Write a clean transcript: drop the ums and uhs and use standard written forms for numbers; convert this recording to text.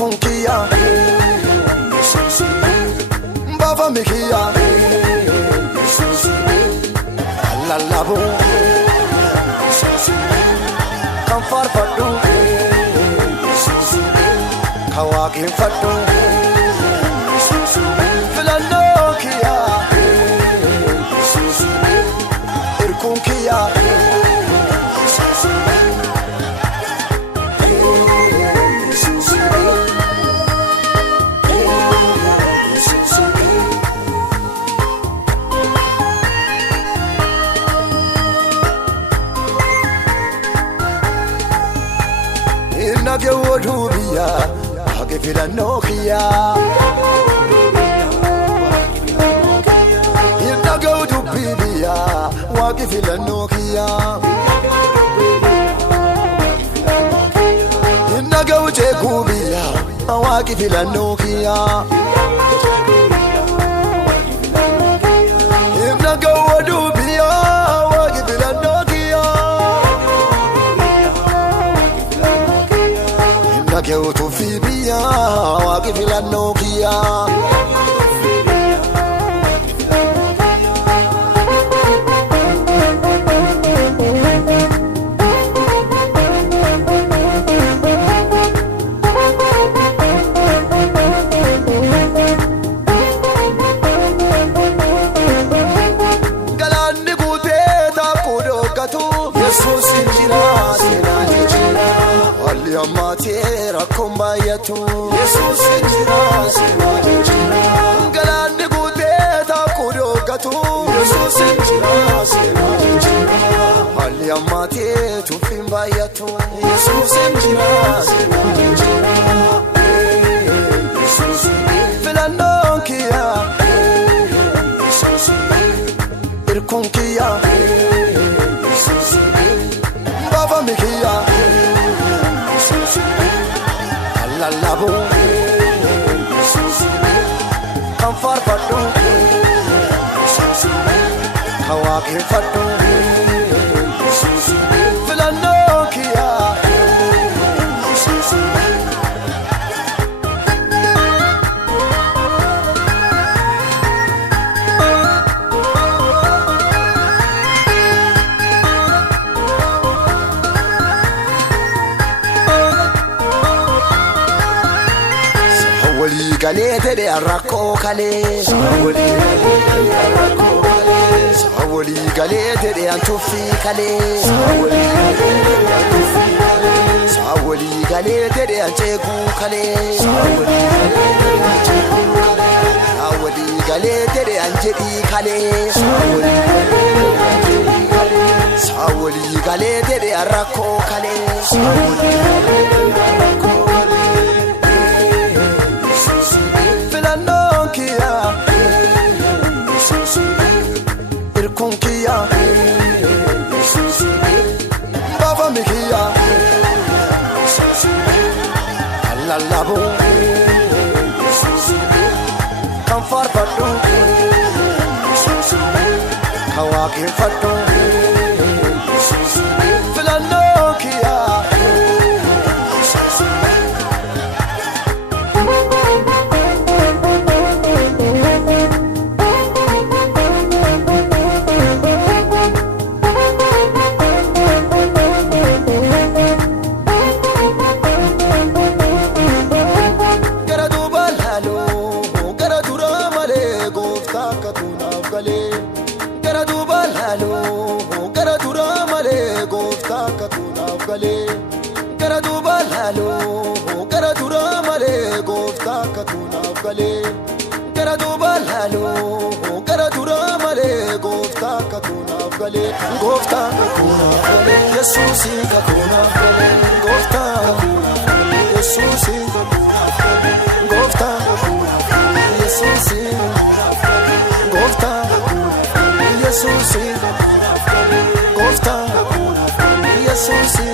irkunkiya baba mikiya lalabu kan farfadhu kawaqin fadhu filannookiya irkunkiya Nage wodubiya hage filannookiya Nage wodubiya wage filannookiya Nage wujegubiya wage filannookiya Nage wodubiya wage filannookiya Nage wutufibiya wage filannookiya Yesus injira sena jira wali amate rakomba yatu Yesus injira sena jira galande gute ta kudo gatu Yesus injira sena jira wali amate tufimba yatu Yesus injira sena jira Yesus filannookiya Yesus irkunkiya baba mikiya lalabu kan farfadhu kawaqin fadhu filannookiya Wali galete de arako kale Wali galete de antufi kale Wali galete de anchegu kale Wali galete de anjedi kale Wali galete de arako kale filannookiya irkunkiya baba mikiya lalabu kan farfadhu kawaqin fadhu filannookiya gara duba lalo gara dura male gofta katunaf gale gara duba lalo gara dura male gofta katunaf gale gara duba lalo gara dura male gofta katunaf gale gofta katunaf gale Yesus katunaf gale gofta Yesus gofta Yesus gofta Yesus, Gofta, Yesus.